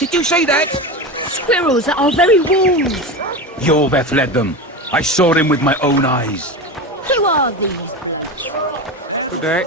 Did you see that? Squirrels at our very walls. You're that led them. I saw him with my own eyes. Who are these? Good day.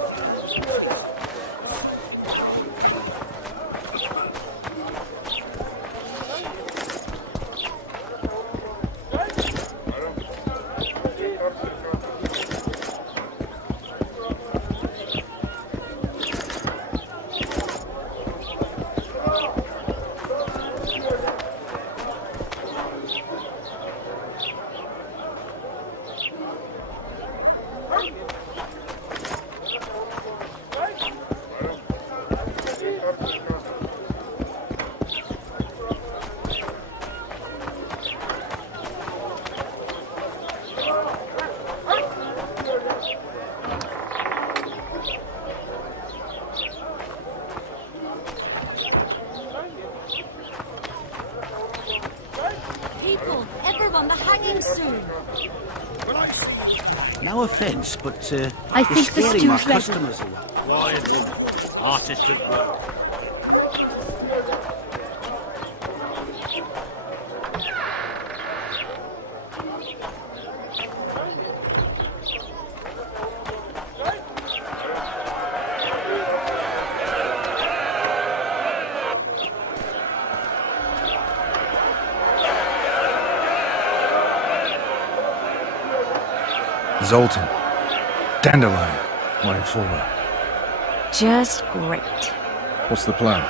People, everyone, the hanging soon. No offence, but I think the scaring my stew's ready. customers away. Quiet woman. Artist at work. Zoltan. Dandelion. My informer. Just great. What's the plan?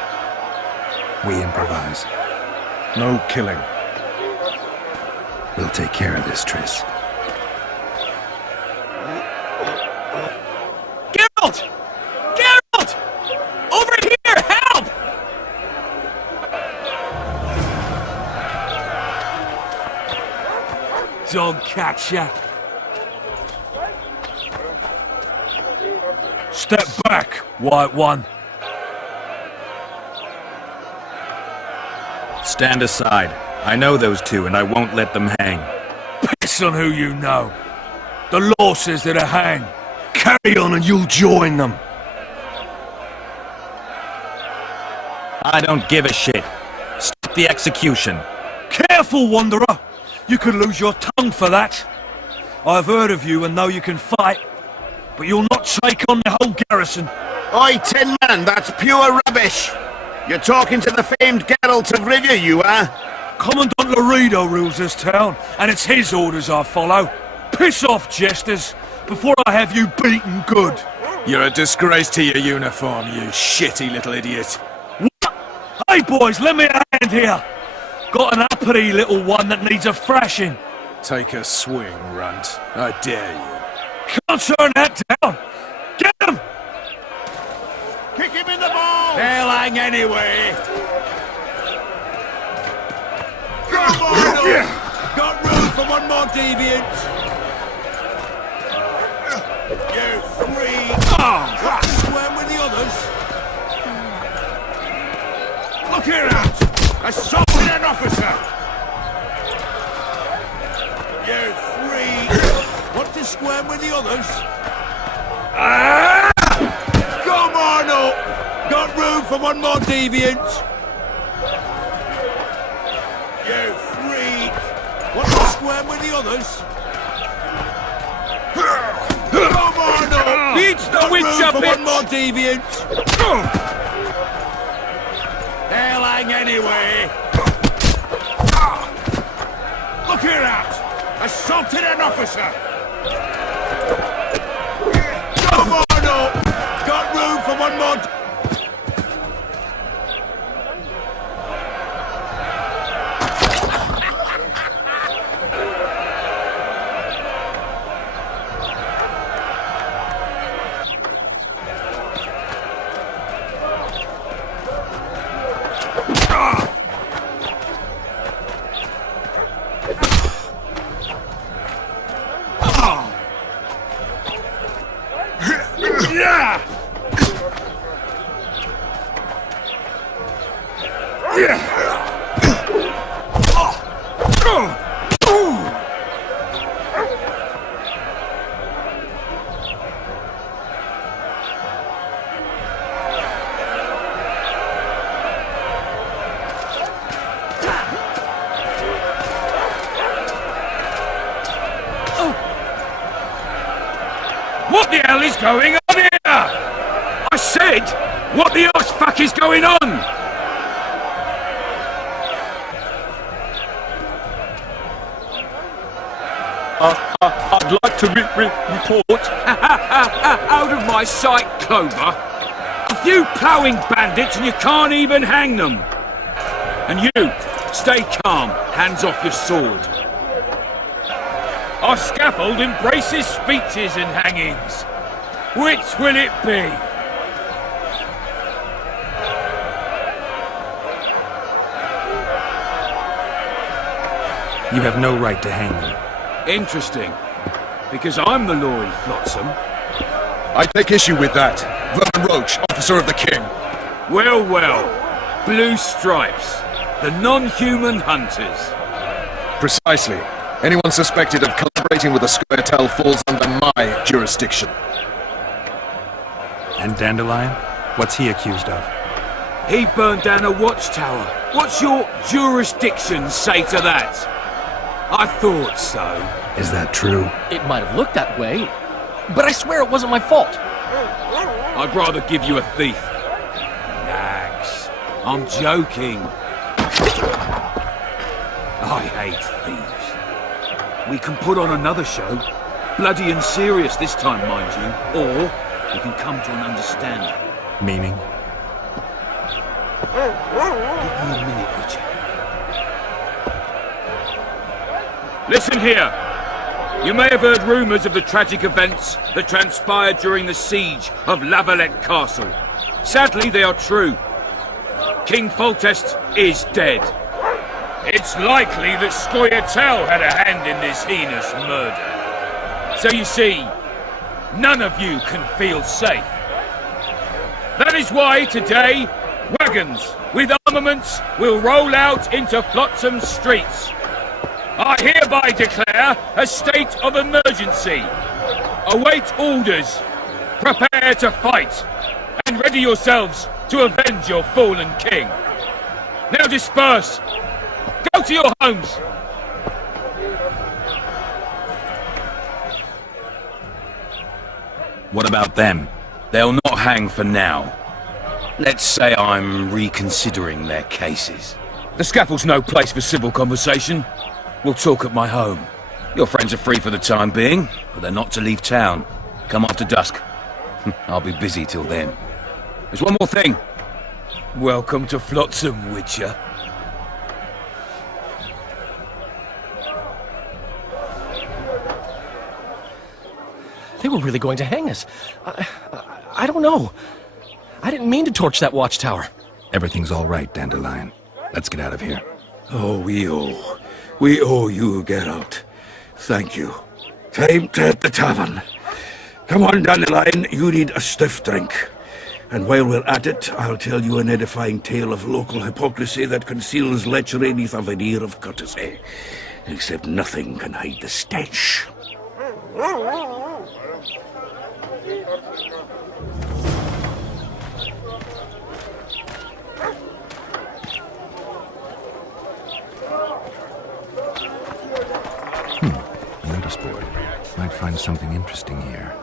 We improvise. No killing. We'll take care of this, Triss. Geralt! Geralt! Over here! Help! Dog catcher. Step back, White One. Stand aside. I know those two, and I won't let them hang. Piss on who you know. The law says they're to hang. Carry on and you'll join them. I don't give a shit. Stop the execution. Careful, Wanderer! You could lose your tongue for that. I've heard of you and know you can fight, but you'll not take on the whole garrison. Oi, Tin Man, that's pure rubbish. You're talking to the famed Geralt of Rivia, you are? Commandant Laredo rules this town, and it's his orders I follow. Piss off, jesters, before I have you beaten good. You're a disgrace to your uniform, you shitty little idiot. What? Hey boys, lend me a hand here. Got an uppity little one that needs a thrashing. Take a swing, runt. I dare you. Can't turn that down. Get him! Kick him in the balls! They'll hang anyway. Come on! Got room for one more deviant. You three! What, swim with the others? Look here out! Assaulted an officer! You three! Want to squirm with the others? Come on up! Got room for one more deviant? You three! Want to squirm with the others? Come on up! Beats the Got witch room up, for bitch! one more deviant? They'll hang anyway! Look here out! Assaulted an officer! Come on up! Got room for one more... going on here? I said, what the arse fuck is going on? I'd like to report. Out of my sight, Clover. A few ploughing bandits and you can't even hang them. And you, stay calm, hands off your sword. Our scaffold embraces speeches and hangings. Which will it be? You have no right to hang them. Interesting. Because I'm the law in Flotsam. I take issue with that. Vernon Roach, officer of the king. Well, well. Blue stripes. The non-human hunters. Precisely. Anyone suspected of collaborating with the Squirtel falls under my jurisdiction. And Dandelion? What's he accused of? He burned down a watchtower. What's your jurisdiction say to that? I thought so. Is that true? It might have looked that way, but I swear it wasn't my fault. I'd rather give you a thief. Relax. I'm joking. I hate thieves. We can put on another show. Bloody and serious this time, mind you. Or we can come to an understanding. Meaning? Give me a minute, Richard. Listen here. You may have heard rumours of the tragic events that transpired during the siege of Lavalette Castle. Sadly, they are true. King Foltest is dead. It's likely that Scoia'tael had a hand in this heinous murder. So you see, none of you can feel safe. That is why today, wagons with armaments will roll out into Flotsam's streets. I hereby declare a state of emergency. Await orders. Prepare to fight. And ready yourselves to avenge your fallen king. Now disperse. Go to your homes. What about them? They'll not hang for now. Let's say I'm reconsidering their cases. The scaffold's no place for civil conversation. We'll talk at my home. Your friends are free for the time being, but they're not to leave town. Come after dusk. I'll be busy till then. There's one more thing. Welcome to Flotsam, Witcher. They were really going to hang us. I don't know. I didn't mean to torch that watchtower. Everything's all right, Dandelion. Let's get out of here. Oh, we owe you, Geralt. Thank you. Time to hit the tavern. Come on, Dandelion, you need a stiff drink. And while we're at it, I'll tell you an edifying tale of local hypocrisy that conceals lechery beneath a veneer of courtesy. Except nothing can hide the stench. Notice board. Might find something interesting here.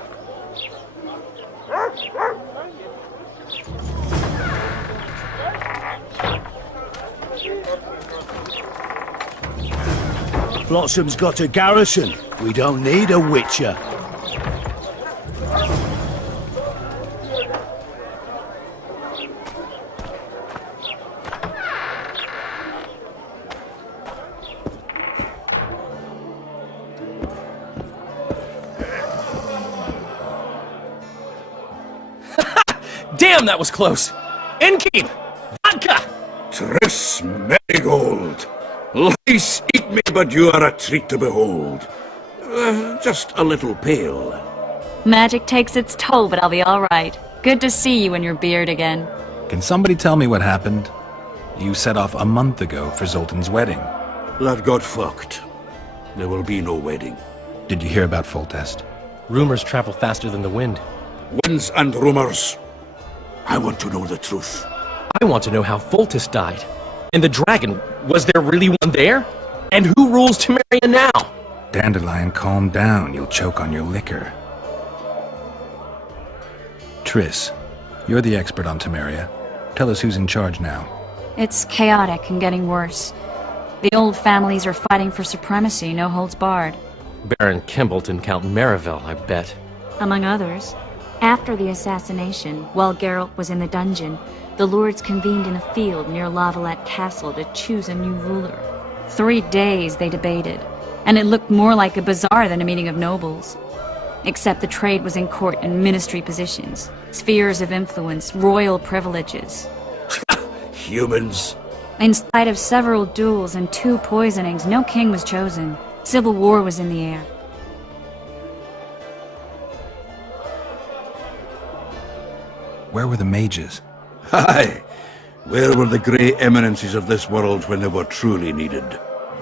Flotsam's got a garrison. We don't need a witcher. Damn, that was close! Innkeep! Vodka! Triss Marigold. Lice eat me, but you are a treat to behold. Just a little pale. Magic takes its toll, but I'll be all right. Good to see you and your beard again. Can somebody tell me what happened? You set off a month ago for Zoltan's wedding. That got fucked. There will be no wedding. Did you hear about Foltest? Rumors travel faster than the wind. Winds and rumors. I want to know the truth. I want to know how Foltest died. And the dragon, was there really one there? And who rules Temeria now? Dandelion, calm down. You'll choke on your liquor. Triss, you're the expert on Temeria. Tell us who's in charge now. It's chaotic and getting worse. The old families are fighting for supremacy, no holds barred. Baron Kimbolt and Count Merivale, I bet. Among others. After the assassination, while Geralt was in the dungeon, the lords convened in a field near Lavalette Castle to choose a new ruler. 3 days they debated, and it looked more like a bazaar than a meeting of nobles. Except the trade was in court and ministry positions, spheres of influence, royal privileges. Humans. In spite of several duels and 2 poisonings, no king was chosen. Civil war was in the air. Where were the mages? Aye. Where were the grey eminences of this world when they were truly needed?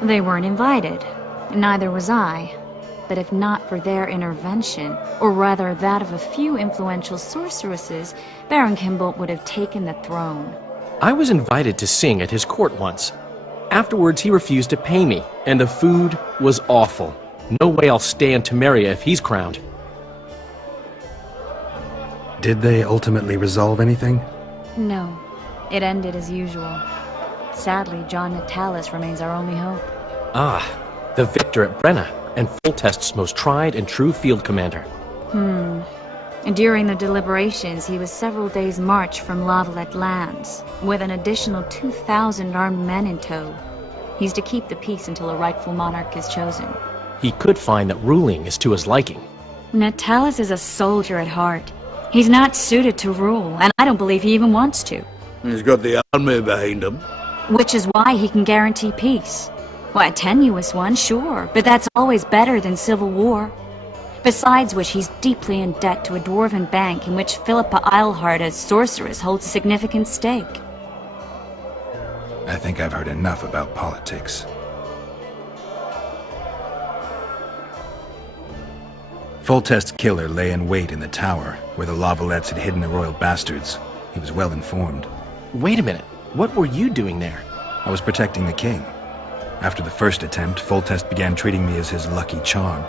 They weren't invited. Neither was I. But if not for their intervention, or rather that of a few influential sorceresses, Baron Kimbolt would have taken the throne. I was invited to sing at his court once. Afterwards, he refused to pay me, and the food was awful. No way I'll stay in Temeria if he's crowned. Did they ultimately resolve anything? No. It ended as usual. Sadly, John Natalis remains our only hope. Ah, the victor at Brenna, and Foltest's most tried and true field commander. And during the deliberations, he was several days' march from Lavalette lands, with an additional 2,000 armed men in tow. He's to keep the peace until a rightful monarch is chosen. He could find that ruling is to his liking. Natalis is a soldier at heart. He's not suited to rule, and I don't believe he even wants to. He's got the army behind him. Which is why he can guarantee peace. Why, a tenuous one, sure, but that's always better than civil war. Besides which, he's deeply in debt to a dwarven bank in which Philippa Eilhart as sorceress holds a significant stake. I think I've heard enough about politics. Foltest's killer lay in wait in the tower, where the Lavalettes had hidden the royal bastards. He was well informed. Wait a minute, what were you doing there? I was protecting the king. After the first attempt, Foltest began treating me as his lucky charm.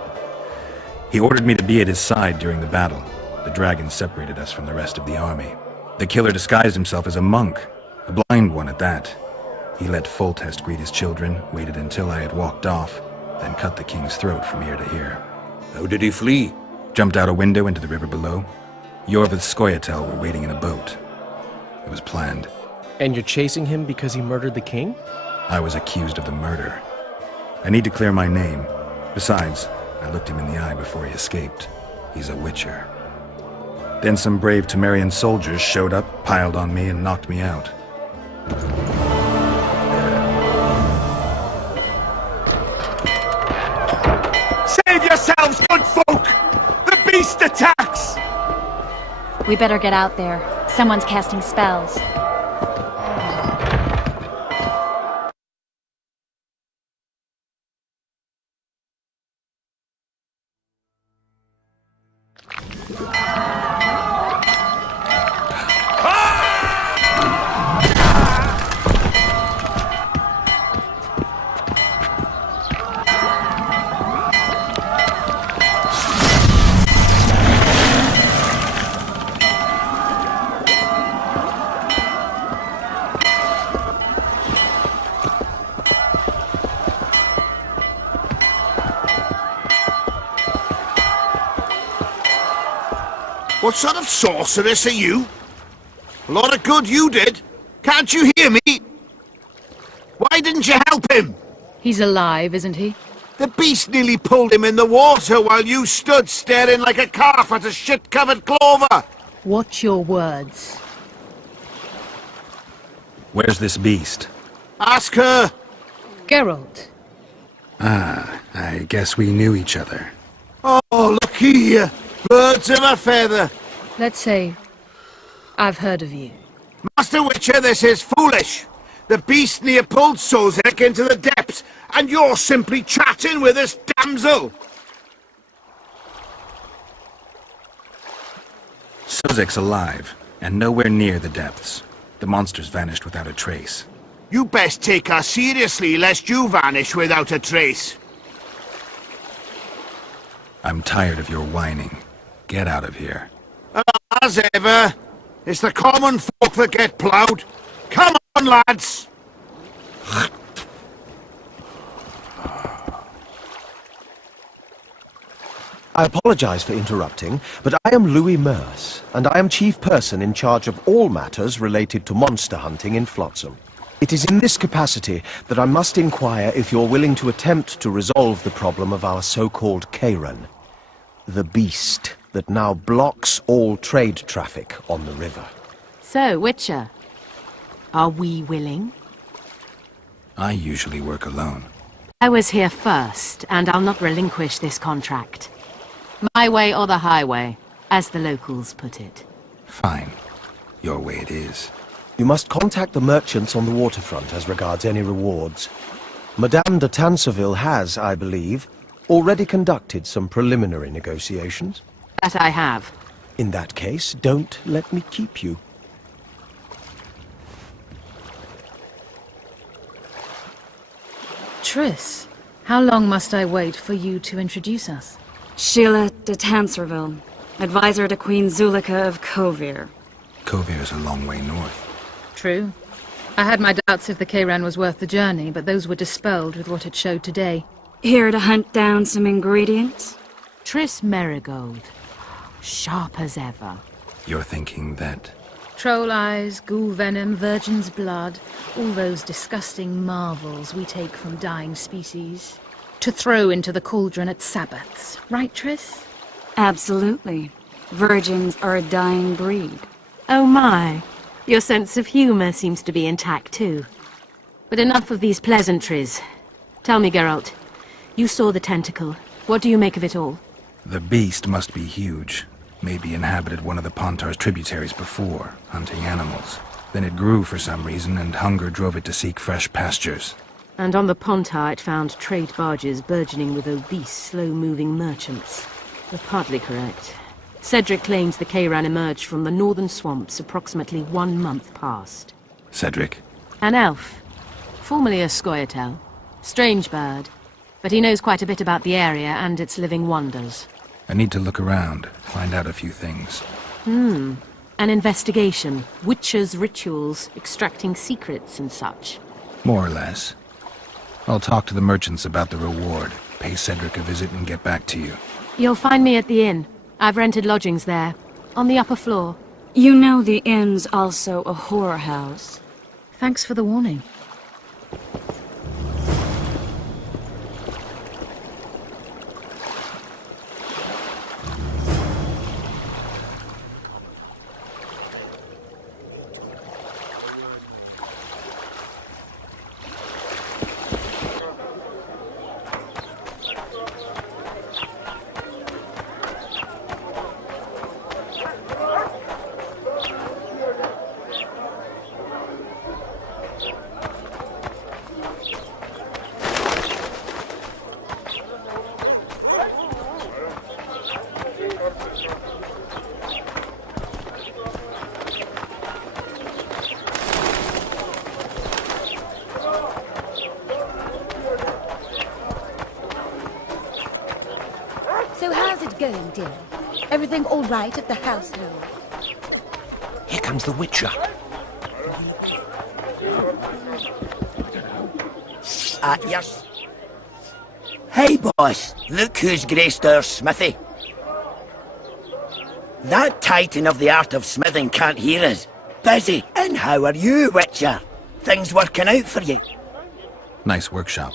He ordered me to be at his side during the battle. The dragon separated us from the rest of the army. The killer disguised himself as a monk, a blind one at that. He let Foltest greet his children, waited until I had walked off, then cut the king's throat from ear to ear. How did he flee? Jumped out a window into the river below. Yorvith Scoia'tael were waiting in a boat. It was planned. And you're chasing him because he murdered the king? I was accused of the murder. I need to clear my name. Besides, I looked him in the eye before he escaped. He's a witcher. Then some brave Temerian soldiers showed up, piled on me, and knocked me out. Save yourselves, good folk! The beast attacks! We better get out there. Someone's casting spells. What sort of sorceress are you? A lot of good you did. Can't you hear me? Why didn't you help him? He's alive, isn't he? The beast nearly pulled him in the water while you stood staring like a calf at a shit-covered clover. Watch your words. Where's this beast? Ask her. Geralt. Ah, I guess we knew each other. Oh, look here. Birds of a feather. Let's say I've heard of you. Master Witcher, this is foolish. The beast near pulled Sozek into the depths, and you're simply chatting with this damsel. Sozek's alive, and nowhere near the depths. The monsters vanished without a trace. You best take her seriously, lest you vanish without a trace. I'm tired of your whining. Get out of here. As As ever, it's the common folk that get ploughed. Come on, lads! I apologize for interrupting, but I am Louis Merce, and I am chief person in charge of all matters related to monster hunting in Flotsam. It is in this capacity that I must inquire if you're willing to attempt to resolve the problem of our so-called Kairan, the beast that now blocks all trade traffic on the river. So, Witcher, are we willing? I usually work alone. I was here first, and I'll not relinquish this contract. My way or the highway, as the locals put it. Fine. Your way it is. You must contact the merchants on the waterfront as regards any rewards. Madame de Tanseville has, I believe, already conducted some preliminary negotiations. That I have. In that case, don't let me keep you. Triss, how long must I wait for you to introduce us? Sheila de Tanserville, advisor to Queen Zulika of Kovir. Kovir's a long way north. True. I had my doubts if the Kairan was worth the journey, but those were dispelled with what it showed today. Here to hunt down some ingredients? Triss Merigold. Sharp as ever. You're thinking that... Troll eyes, ghoul venom, virgin's blood, all those disgusting marvels we take from dying species. To throw into the cauldron at Sabbaths, right, Triss? Absolutely. Virgins are a dying breed. Oh my. Your sense of humor seems to be intact too. But enough of these pleasantries. Tell me, Geralt, you saw the tentacle. What do you make of it all? The beast must be huge. Maybe inhabited one of the Pontar's tributaries before, hunting animals. Then it grew for some reason, and hunger drove it to seek fresh pastures. And on the Pontar it found trade barges burgeoning with obese, slow-moving merchants. You're partly correct. Cedric claims the Kairan emerged from the northern swamps approximately 1 month past. Cedric? An elf. Formerly a Scoia'tael. Strange bird. But he knows quite a bit about the area and its living wonders. I need to look around, find out a few things. An investigation. Witches' rituals, extracting secrets and such. More or less. I'll talk to the merchants about the reward, pay Cedric a visit and get back to you. You'll find me at the inn. I've rented lodgings there, on the upper floor. You know the inn's also a whorehouse. Thanks for the warning. So how's it going, dear? Everything all right at the household? Here comes the Witcher. Yes. Hey, boss. Look who's graced our smithy. That titan of the art of smithing can't hear us. Busy. And how are you, Witcher? Things working out for you? Nice workshop.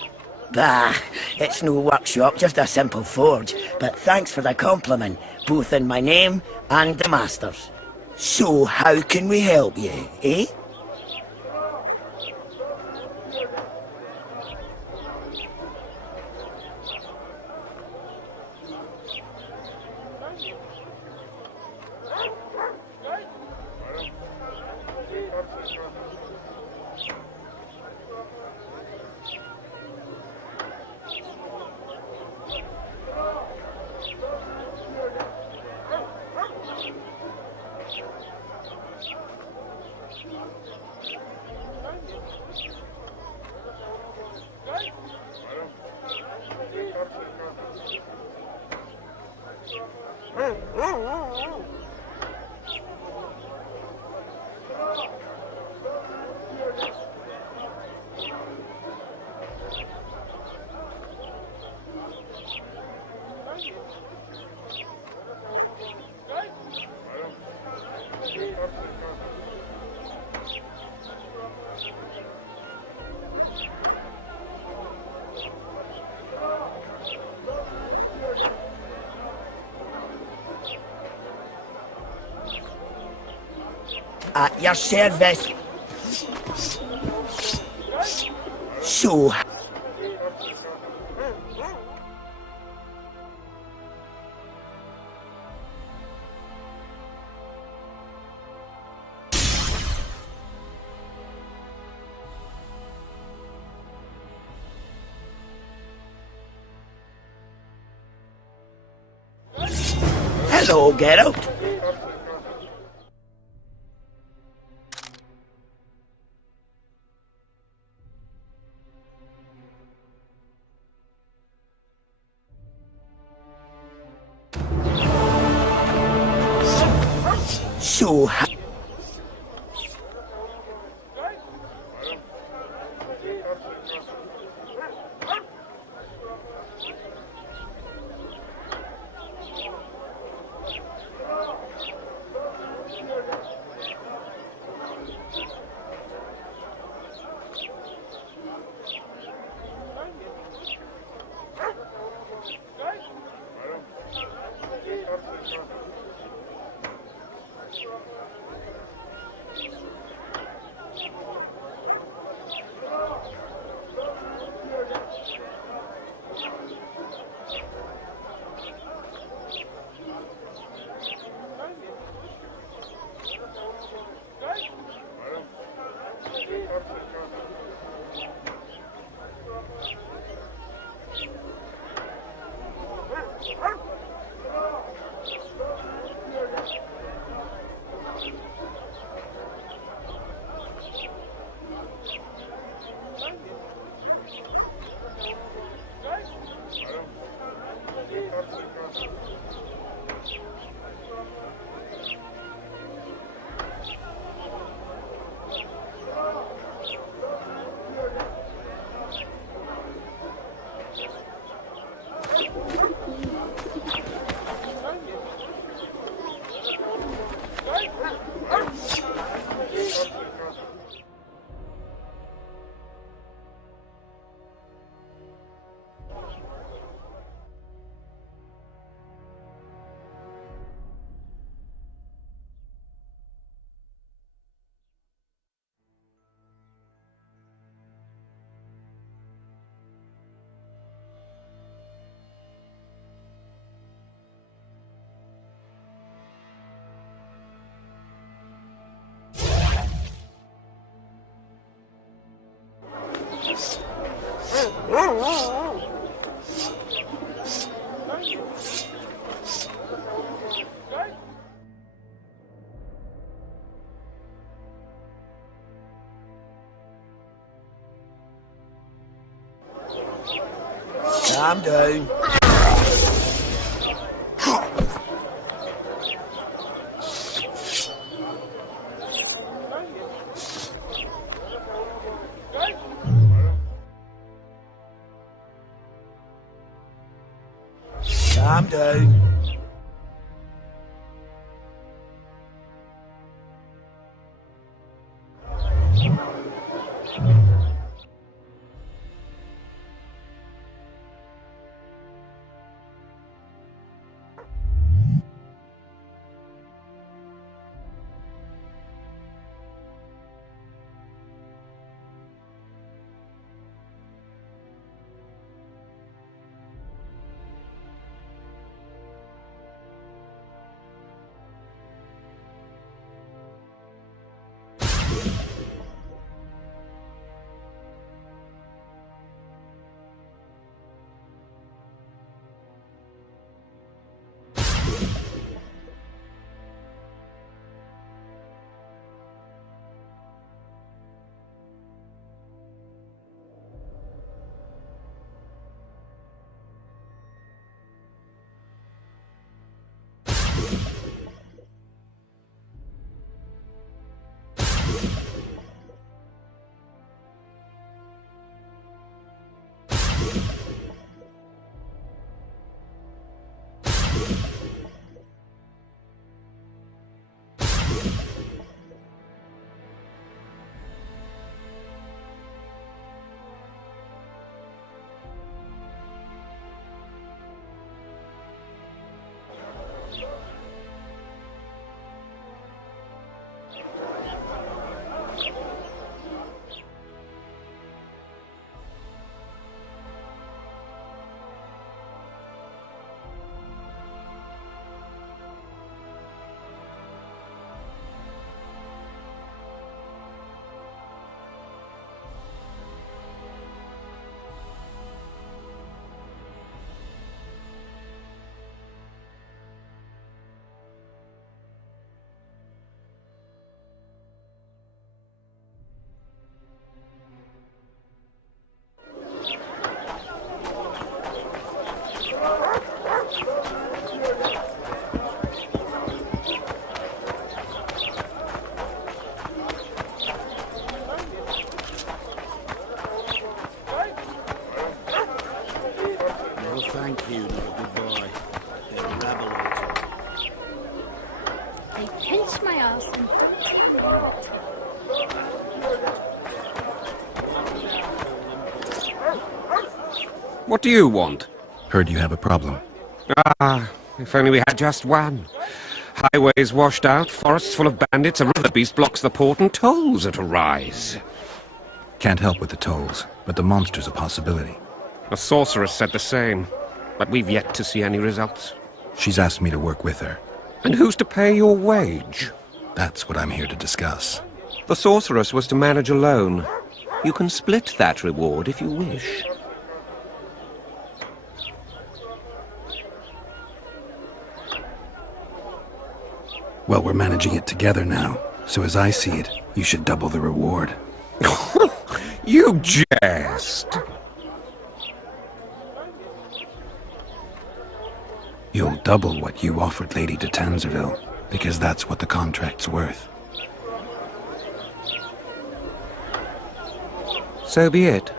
Bah, it's no workshop, just a simple forge. But thanks for the compliment, both in my name and the master's. So, how can we help you, eh? At your service. So... Hello, Geralt. So... Calm down. Calm down. What do you want? Heard you have a problem. Ah, if only we had just one. Highways washed out, forests full of bandits, a river beast blocks the port, and tolls at a rise. Can't help with the tolls, but the monster's a possibility. A sorceress said the same, but we've yet to see any results. She's asked me to work with her. And who's to pay your wage? That's what I'm here to discuss. The sorceress was to manage alone. You can split that reward if you wish. Well, we're managing it together now, so as I see it, you should double the reward. You jest! You'll double what you offered Lady de Tanzerville, because that's what the contract's worth. So be it.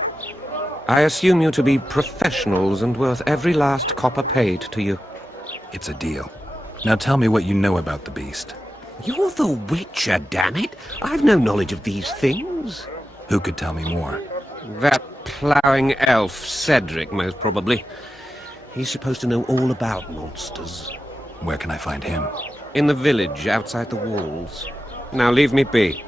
I assume you to be professionals and worth every last copper paid to you. It's a deal. Now tell me what you know about the beast. You're the Witcher, damn it! I've no knowledge of these things. Who could tell me more? That ploughing elf, Cedric, most probably. He's supposed to know all about monsters. Where can I find him? In the village, outside the walls. Now leave me be.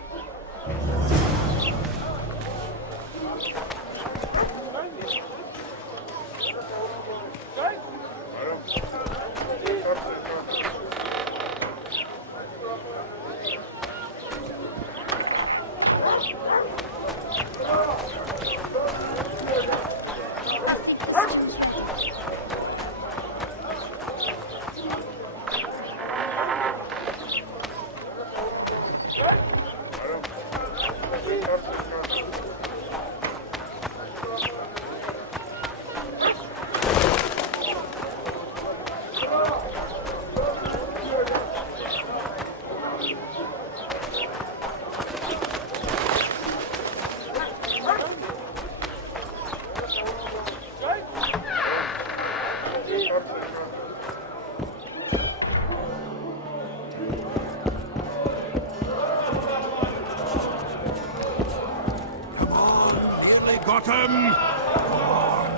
Got him!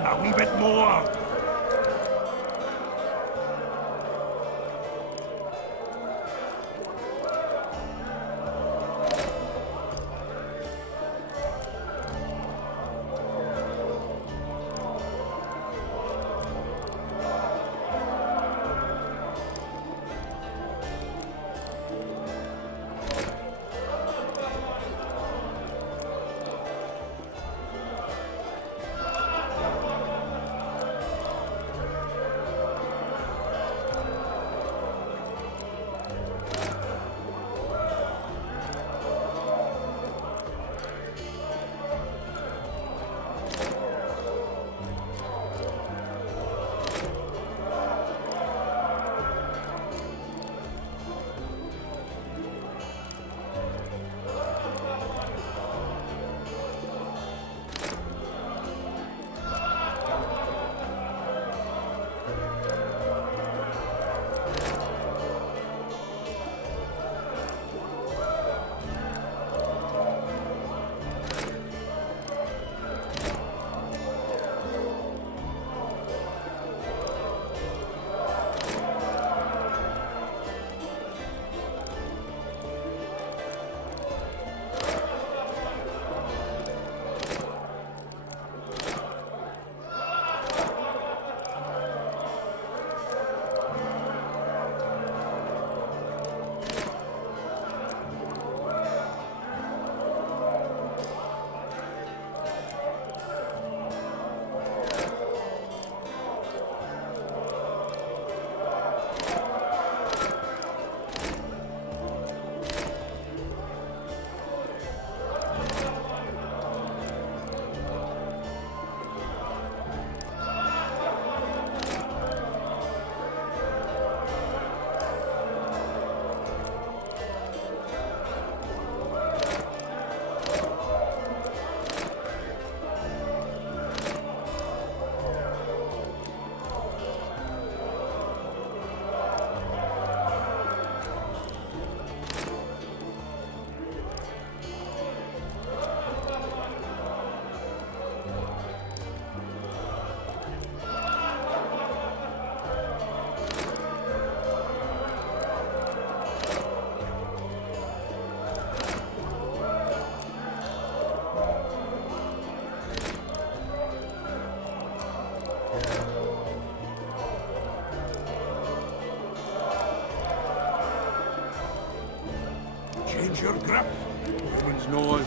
A wee bit more!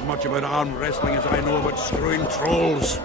as much about arm wrestling as I know about screwing trolls.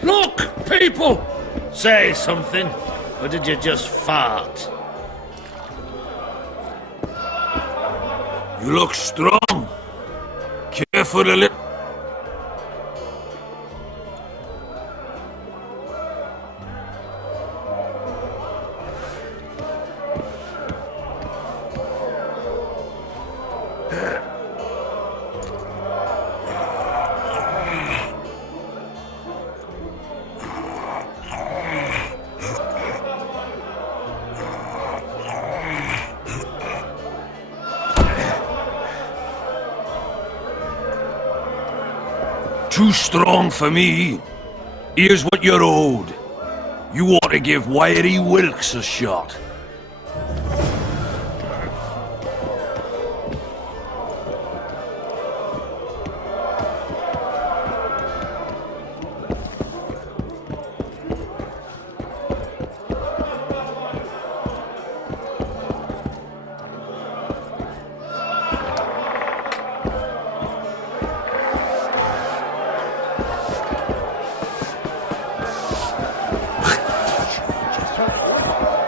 Look, people! Say something, or did you just fart? You look strong. Care for the lip. Too strong for me. Here's what you're owed. You ought to give Wiry Wilkes a shot.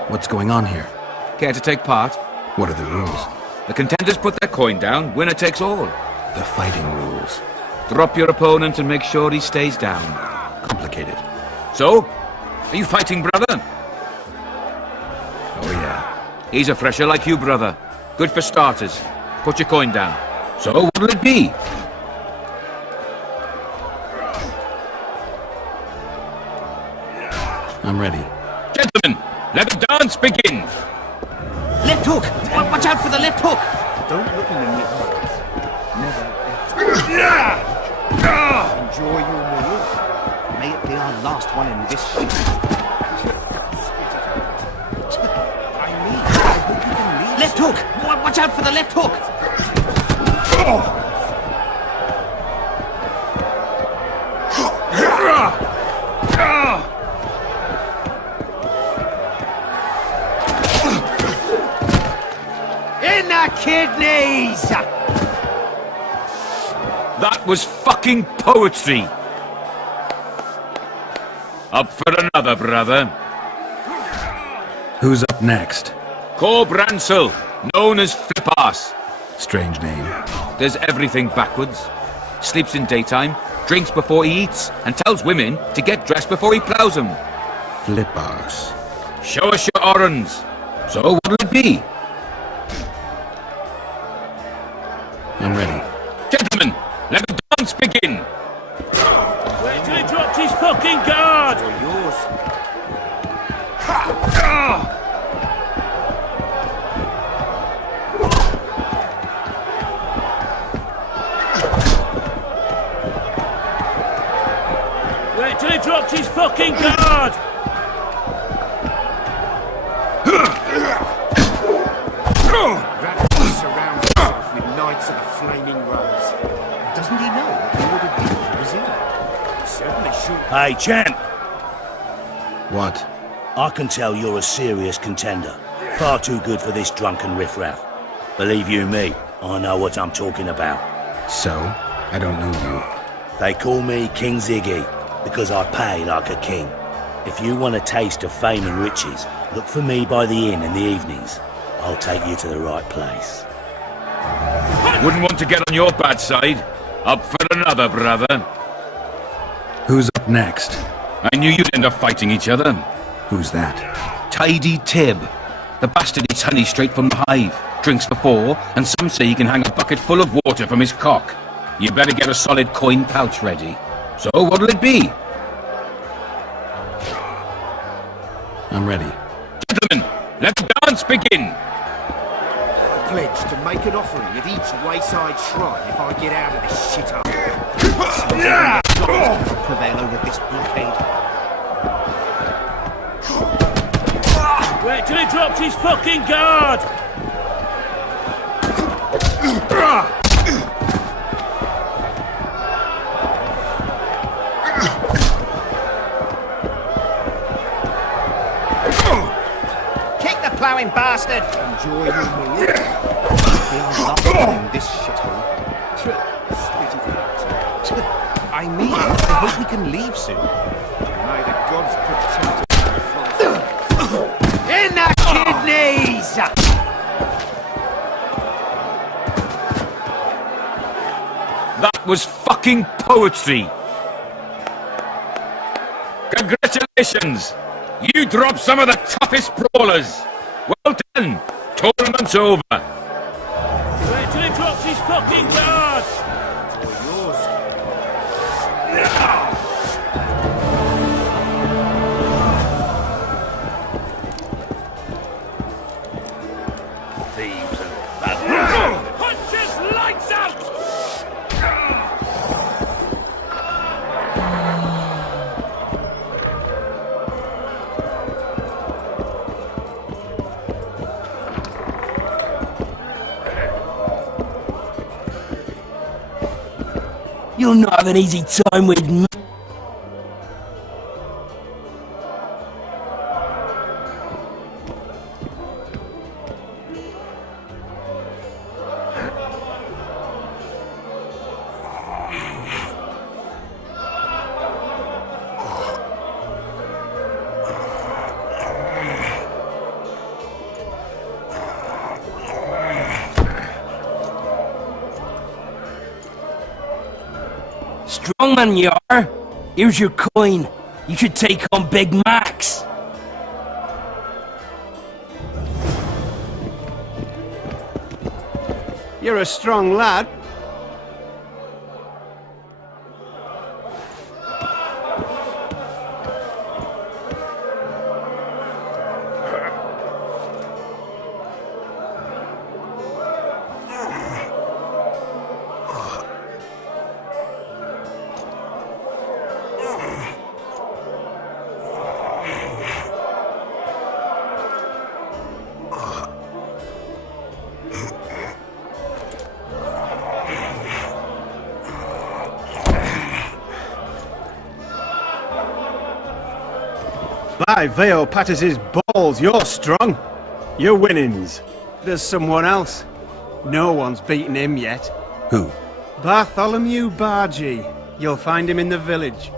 What's going on here? Care to take part? What are the rules? The contenders put their coin down, winner takes all. The fighting rules. Drop your opponent and make sure he stays down. Complicated. So? Are you fighting, brother? Oh, yeah. He's a fresher like you, brother. Good for starters. Put your coin down. So, what'll it be? I'm ready. Gentlemen, let the dance begin! Left hook! Watch out for the left hook! Don't look in the mirrors. Never ever. Enjoy your meal. May it be our last one in this street. I hope you can leave. Left hook! Watch out for the left hook! In the kidneys! That was fucking poetry! Up for another, brother. Who's up next? Cor Bransel, known as Flip-Arse. Strange name. Does everything backwards. Sleeps in daytime, drinks before he eats, and tells women to get dressed before he plows them. Flip-Arse. Show us your orans. So what'll it be? I'm ready. Gentlemen, let the dance begin! Wait till he drops his fucking guard! Or yours. Wait till he drops his fucking guard! Ratcliffe surrounds himself with Knights of the Flaming Rose. Doesn't he know what the order did was in? He certainly should. Hey, champ! What? I can tell you're a serious contender. Far too good for this drunken riffraff. Believe you me, I know what I'm talking about. So? I don't know you. They call me King Ziggy, because I pay like a king. If you want a taste of fame and riches, look for me by the inn in the evenings. I'll take you to the right place. Wouldn't want to get on your bad side. Up for another, brother. Who's up next? I knew you'd end up fighting each other. Who's that? Tidy Tib. The bastard eats honey straight from the hive, drinks before, and some say he can hang a bucket full of water from his cock. You better get a solid coin pouch ready. So what'll it be? I'm ready. Gentlemen, let the dance begin! Pledge to make an offering at each wayside shrine if I get out of this shithole. Prevail over this blockade. Wait till he drops his fucking guard! Kick the ploughing bastard! Enjoy your meal. We are not in this shithole. Spit it out. I mean, I hope we can leave soon. May the gods protect us. In the kidneys! That was fucking poetry! Congratulations! You dropped some of the toughest brawlers! Well done! Tournament's over! Wait till he drops his fucking guard! Thieves and bad. Punches lights out! You'll not have an easy time with me. Strong man you are. Here's your coin. You should take on Big Max. You're a strong lad. By Veo Pattis's balls, you're strong. You're winnings. There's someone else. No one's beaten him yet. Who? Bartholomew Bargy. You'll find him in the village.